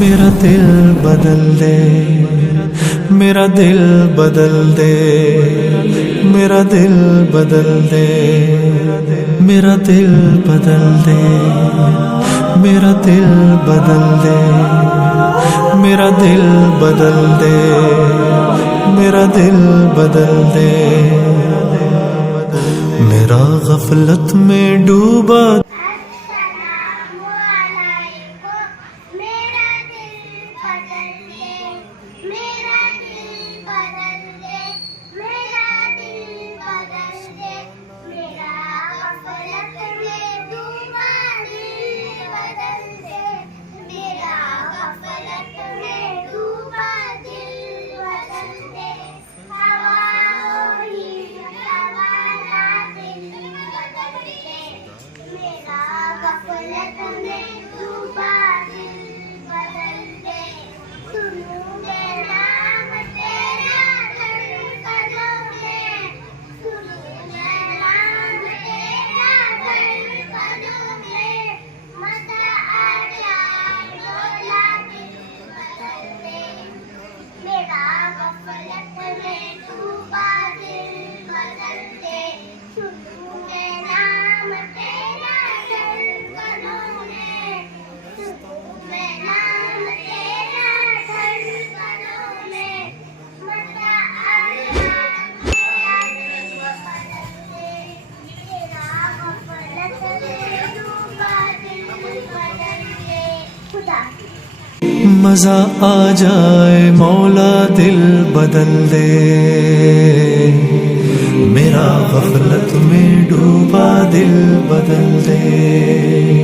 मेरा दिल बदल दे, मेरा दिल बदल दे, मेरा दिल बदल दे, मेरा दिल बदल दे, मेरा दिल बदल दे, मेरा दिल बदल दे, मेरा दिल बदल दे, मेरा गफलत में डूबा मजा आ जाए मौला दिल बदल दे, मेरा गफलत में डूबा दिल बदल दे।